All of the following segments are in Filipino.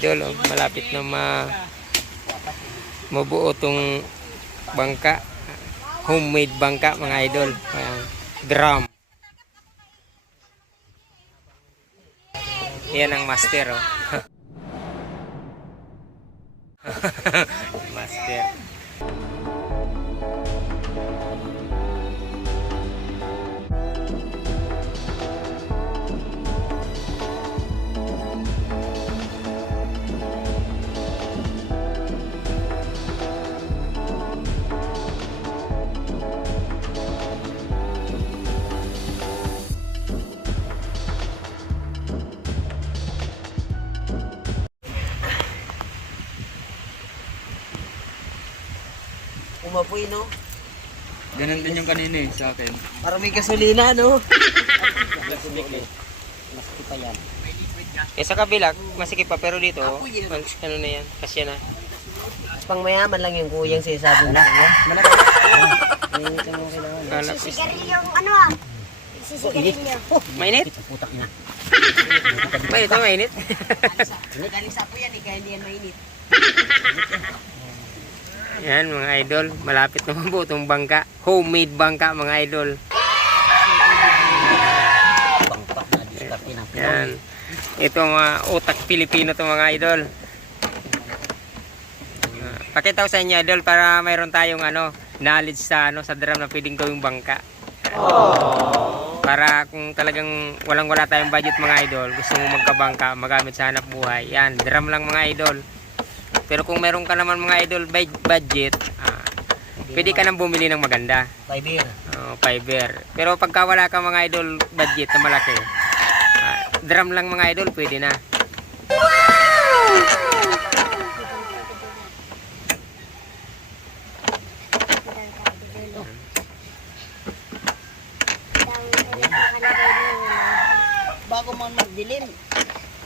idol. Oh. Malapit na ma mabuo tong bangka. Homemade bangka mga idol. Ayan. Drum. Yan ang master oh. master. Umapoy, no? Ganun din yung kanina eh, sa akin. Para may gasolina, no? Maski pa yan. Eh sa kabila, masikip pa pero dito, oh, ano na yan, kasya na. Pang mayaman lang yung kuyang sinasabi na. Sisigarilyo yung ano ah. Sisigarilyo. mainit? Putak na. Mainit ba mainit? Galing sa apo yan, eh, kaya hindi yan mainit. Yan mga idol, malapit na mabuo tong bangka. Homemade bangka mga idol. Bangpak na diskarte ng Yan. Ito mga utak Pilipino to mga idol. Ah, Pakita ko sa inyo idol para mayroon tayong ano, knowledge sa ano sa drum na pwedeng gawing bangka. Para kung talagang walang wala tayong budget mga idol, gusto mo magkabangka, magamit sa hanap buhay. Yan, drum lang mga idol. Pero kung meron ka naman mga idol budget, ah, pwede ka nang bumili ng maganda. Fiber. Oh, fiber. Pero pagka wala ka mga idol budget na malaki, ah, drum lang mga idol, pwede na. Bago man magdilim,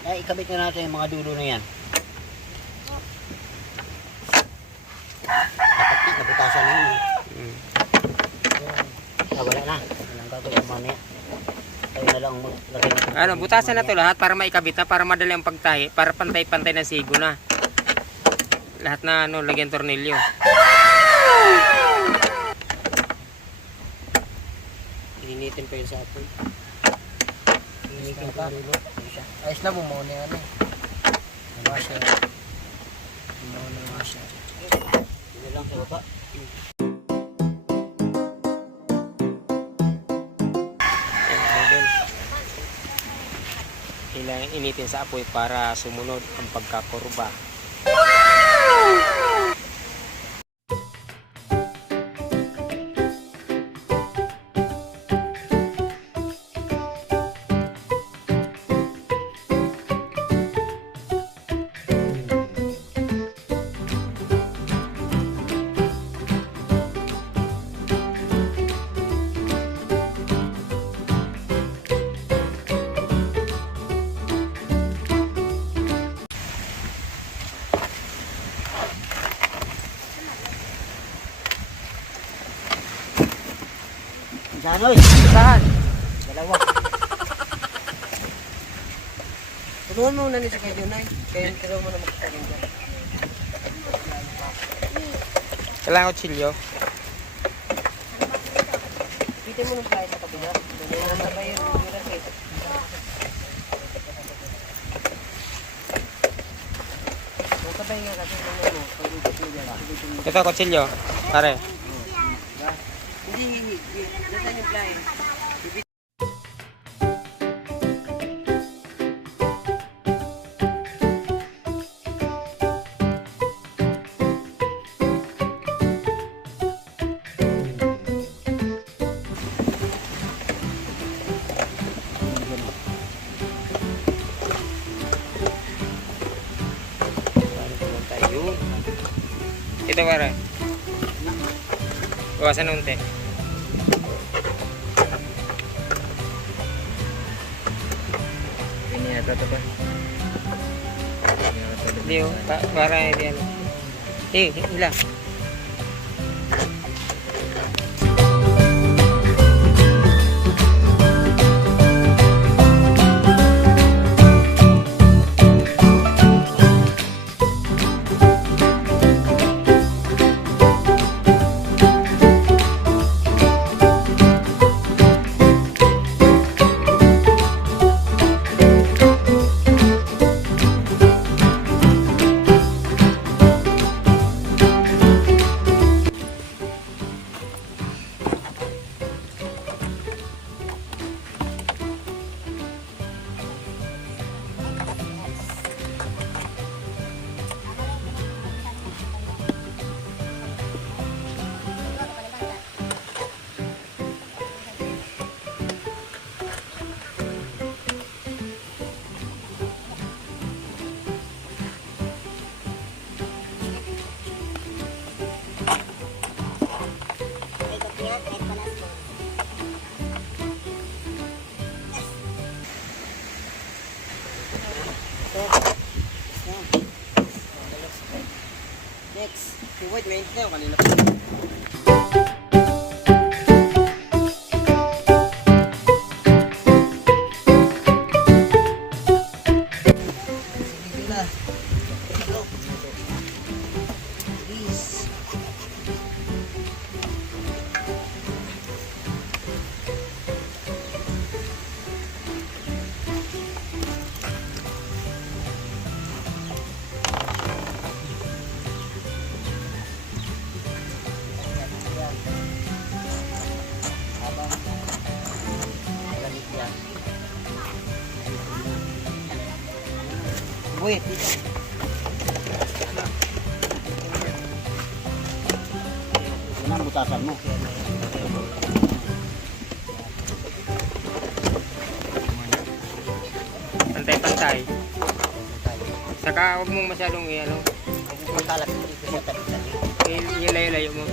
ay ikabit na natin yung mga dulo na yan. Dapat na, yun. eh. Mm. Ah, wala na. Walang gagawin mamaya. Tayo na lang maglagay Ano, butasan na to lahat para maikabit na, para madali ang pagtahi, para pantay-pantay na sigo na. Lahat na ano, lagyan tornilyo. Ininitin pa yun sa atin. Ininitin pa. Ayos na, bumuo na yan eh. Washer. Bumuo na washer. Dito lang sa baba. Kailangan initin sa apoy para sumunod ang pagkakurba. Janoy, saan? Dalawa. Tulungan mo na ni si Kay Junay. Kaya kaya mo na magkakaroon dyan. Kailangan kutsilyo. Pitin mo na slide sa kapila. Tulungan na ba yun? Tulungan eh. Magkabay nga kasi ng ano, pag-ugot mo dyan. Pag-ugot mo Ito, kutsilyo. Pare. Hindi, hindi. Fly? Ayun. Ito pare. Bawasan unti. Hindi oh. Pa- para hindi ano. Eh, hila. Mainit na yun. Kanina butasan mo. Pantay-pantay. Saka huwag mong masyadong i- ano, Magkalat dito sa tabi-tabi. i- ilayo-layo mo.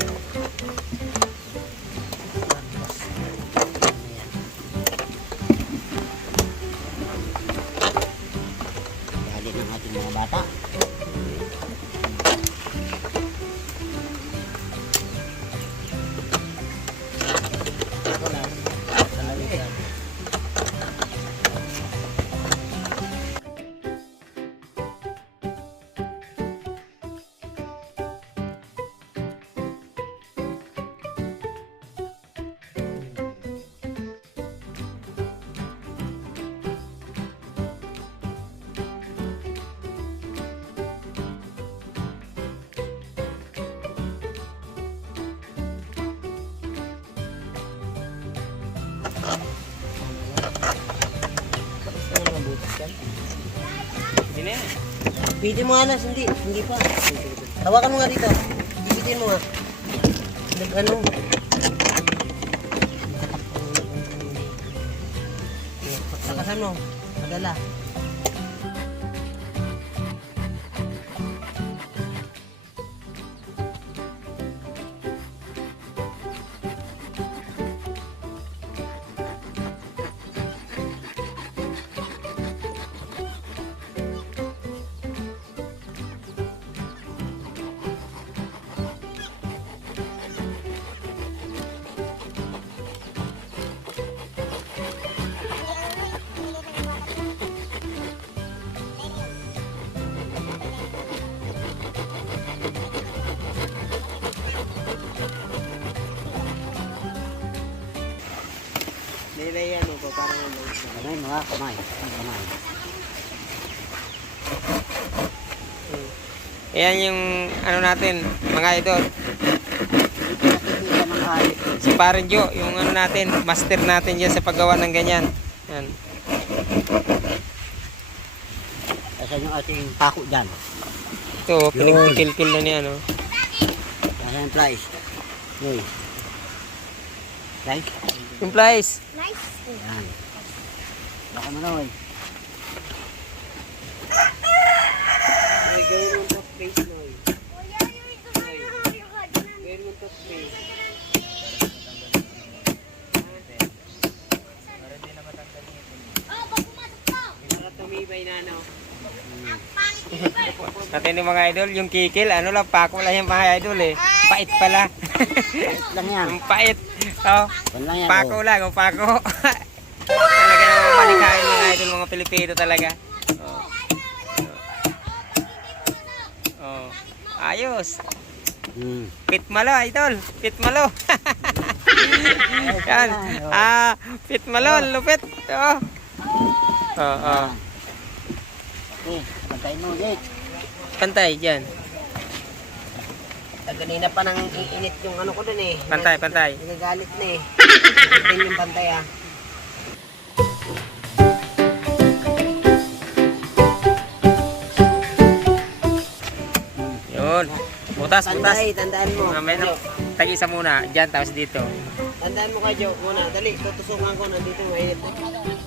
Pwede mo anas, hindi. Hindi pa. Hawakan mo nga dito. Gigitin mo nga. Nag ano? Lakasan mo. Madala. Nilayan mo pa parang ano. Kamay mga kamay. Kamay. Ayan yung ano natin, mga idol. Si Parin Jo, yung ano natin, master natin dyan sa paggawa ng ganyan. Yan. Asan yung ating pako dyan? Ito, pinagkikil-kil na ni ano. Asan yung flies? Uy. Flies? Yung flies. Nice. Yan. Baka mo na, uy. Ay, gawin mo to face hagdan. Gawin mo to face. Oh, tumibay na no. Natin yung mga idol, yung kikil, ano lang, pako lang yung mga idol eh. Pait pala. lang yan. yung pait. Oh, lang yan. pako oh. lang, yung pako. talaga naman malikain mga idol, mga Pilipino talaga. Oh. Oh. Ayos. Hmm. Pit malo, idol. Pit malo. Yan. Ah, pit malo, lupit. Oh. Oh, oh. Okay, pantayin mo ulit. Pantay dyan. Ah, Kanina pa nang iinit yung ano ko dun eh. Pantay, pantay. Nagagalit na eh. Din yung pantay ah. Yun. Butas, butas. Tandaan, tandaan mo. Mamaya na. Tag-isa muna. Dyan, tapos dito. Tandaan mo ka, Joe. Muna, dali. Tutusungan ko. Nandito mainit. Ayan,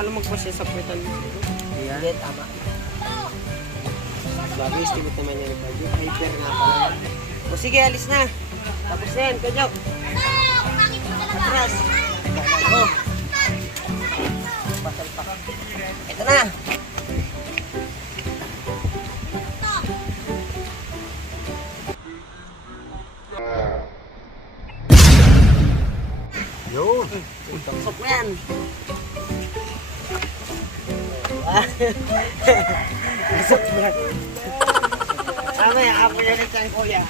Lumagpas siya sa puwetan. Ayan. Hindi, tama. Bagay, estimate naman yan. Hyper nga pala. O sige, alis na. Tapos na yan, kanyo. Atras. Oh. Pasal pa. Ito na. Yun. Sok mo yan. Sok mo yan. Tama yan, apo yan ang kuya.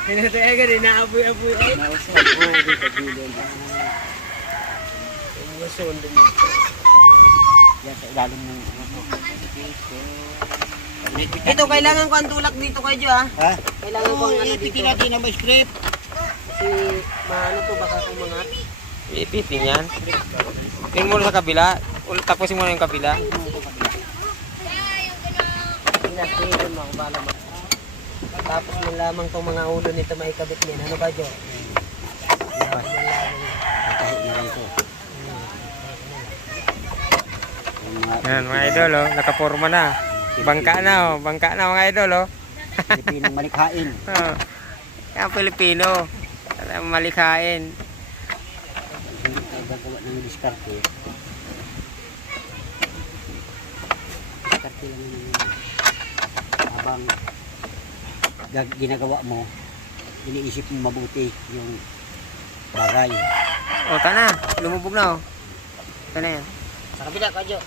Pinataya ka rin, naapoy-apoy. Nausap. Oo, dito, bilin. Umusun din. Yan sa ilalim ng. Ito, kailangan ko ang tulak dito kayo, ha? Ha? Kailangan ko ang ano dito. ipitin natin ang may script. Kasi, maano to, baka kumangat. Ipitin yan. Tingin mo sa kabila. Tapusin mo na yung kabila. Pinasin mo, bala mo. Tapos man lamang tong mga ulo nito maikabit niya. Ano ba, Jo? Yan, yan lamang. Kahit na lang ito. Yung mga Yan mga idol oh. Nakaporma na. Bangka na oh. Bangka na mga idol oh. Pilipinong malikhain. Oh. Yan Pilipino. Malikhain. Hindi tayo gagawa ng diskarte. Diskarte lang naman yun. Habang gag- ginagawa mo, iniisip mo mabuti yung bagay. O, oh, na. Lumubog na oh. Ito na yan. Sa kabila, ka, Jo.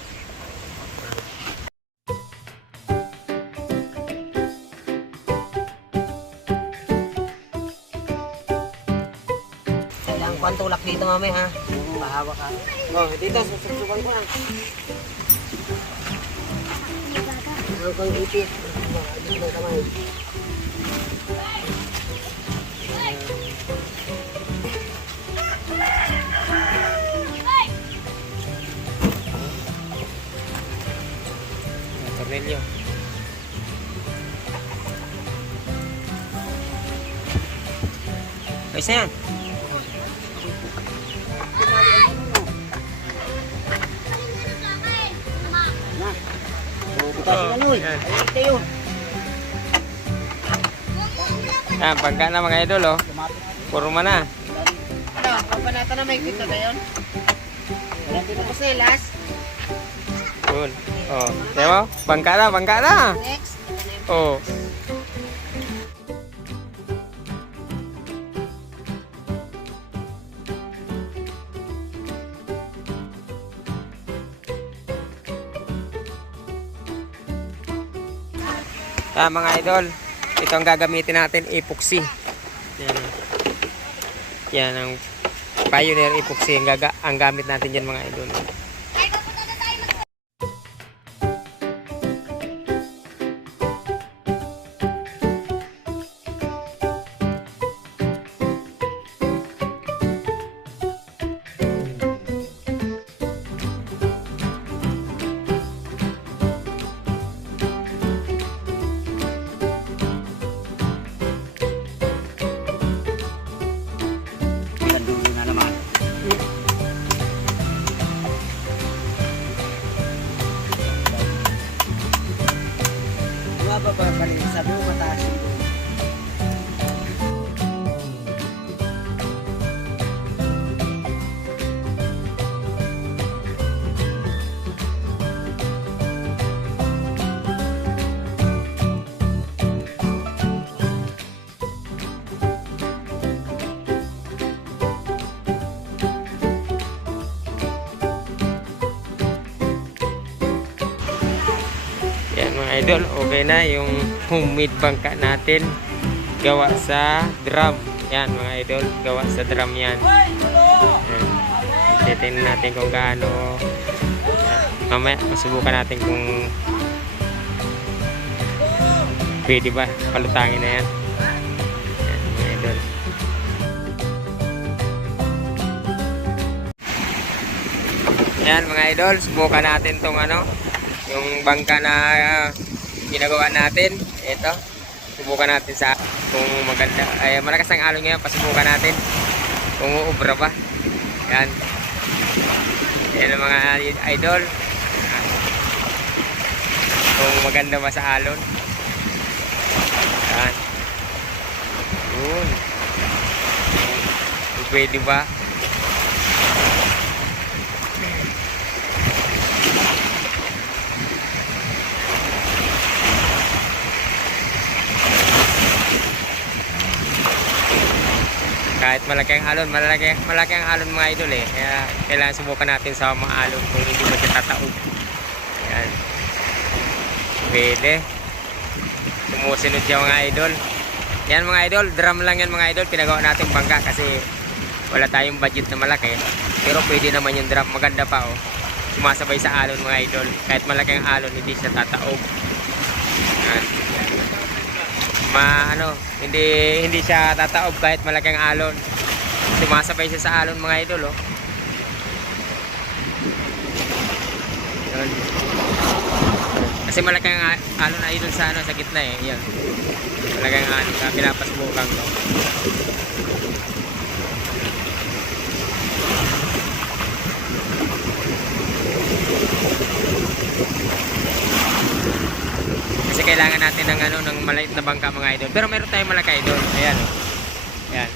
Kailangan ko ang tulak dito mamaya, ha? Pahawa ka. Oh, dito, susubukan ko lang. Kailangan kong ipit. Dito ng kamay. Tornilyo. Ayos na yan. Nun. yan. Kayo. Yan, bangka na mga idol oh. Porma na. Ano, pagpanata na may kita na yun? Tapos na yung last. Cool. Oh, di mo? Bangka na, bangka na. Next. Oh. Ah, mga idol, ito ang gagamitin natin, epoxy. Yan. Yan ang Pioneer epoxy ang, ang gamit natin dyan mga idol. Idol, okay na yung homemade bangka natin gawa sa drum. Yan mga idol, gawa sa drum yan. Titingnan natin kung gaano. Mamaya, masubukan natin kung pwede ba palutangin na yan. Yan mga idol. Yan subukan natin tong ano, yung bangka na ah, ginagawa natin. Ito, subukan natin sa kung maganda. Ay, malakas ang alon ngayon, pasubukan natin kung uubra ba. Yan. Yan mga idol. Kung maganda ba sa alon. Yan. Yun. Pwede ba? Kahit malaki ang alon, malaki, malaki ang alon mga idol eh. Kaya kailangan subukan natin sa mga alon kung hindi mo siya tataog. Yan. Pwede. Sumusunod siya mga idol. Yan mga idol, drum lang yan mga idol. Pinagawa natin bangka kasi wala tayong budget na malaki. Pero pwede naman yung drum. Maganda pa oh. Sumasabay sa alon mga idol. Kahit malaki ang alon, hindi siya tataog. Yan ma ano, hindi hindi siya tataob kahit malaking alon. Sumasabay siya sa alon mga idol, oh. Yun. Kasi malaking alon na idol sa ano sa gitna eh, yan. Malaking alon, kaya pinapasubukan ko. Kasi kailangan natin ng ano ng maliit na bangka mga idol. Pero meron tayong malaki idol. Ayan. oh. Ayan.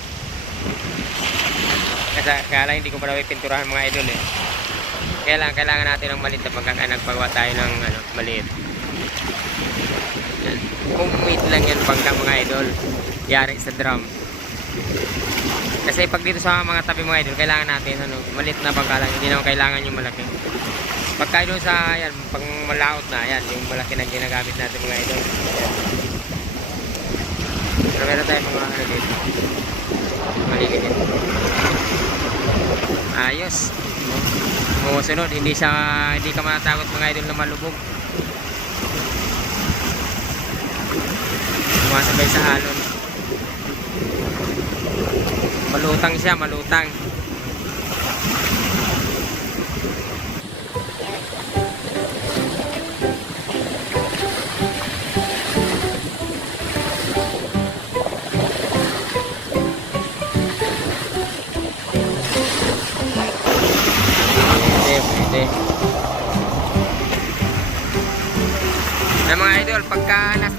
Kasi kaya lang hindi ko pa pinturahan mga idol eh. Kaya lang kailangan natin ng maliit na bangka kaya nagpagawa tayo ng ano, maliit. Ayan. Kung lang yan bangka mga idol, yari sa drum. Kasi pag dito sa mga tabi mga idol, kailangan natin ano, maliit na bangka lang, hindi naman kailangan yung malaki. Pagka doon sa, yan, pang malaot na, yan, yung malaki na ginagamit natin mga idol. Yan. Pero meron tayong mga ano dito. Maligid din. Ayos. Sumusunod, hindi siya, hindi ka matatakot mga idol na malubog. Sumasabay sa alon. Malutang siya, malutang.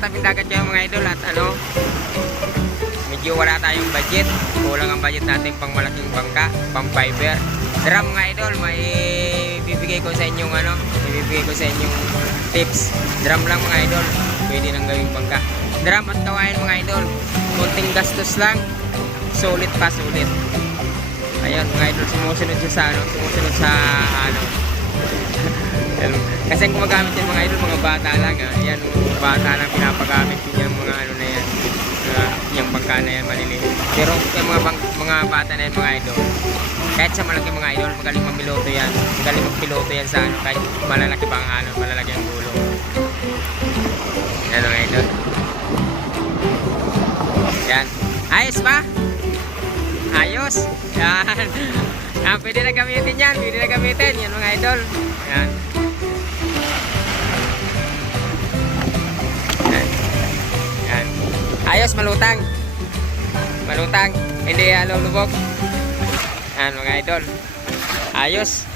Tabing dagat kayo mga idol at ano, medyo wala tayong budget, kulang ang budget natin pang malaking bangka, pang fiber. Drum mga idol, may bibigay ko sa inyong ano, ibibigay ko sa inyong tips. Drum lang mga idol, pwede nang gawing bangka. Drum at kawain mga idol, kunting gastos lang, sulit pa sulit. Ayun, mga idol, sumusunod sa ano, sumusunod sa ano. Yan. Kasi ang gumagamit yan mga idol, mga bata lang ah. Yan, mga bata lang pinapagamit din yung mga ano na yan. Uh, yung bangka na yan, maliliit. Pero yung mga, bang, mga bata na yan mga idol, kahit sa malaki mga idol, magaling mamiloto yan. Magaling magpiloto yan sa ano, kahit malalaki pa ang ano, malalaki ang gulo. Yan mga idol. Yan. Ayos ba? Ayos. Yan. Ah, pwede na gamitin yan. Pwede na gamitin. Yan mga idol. Yan. Ayos, malutang. Malutang. Hindi ano lubog. Yan mga idol. Ayos.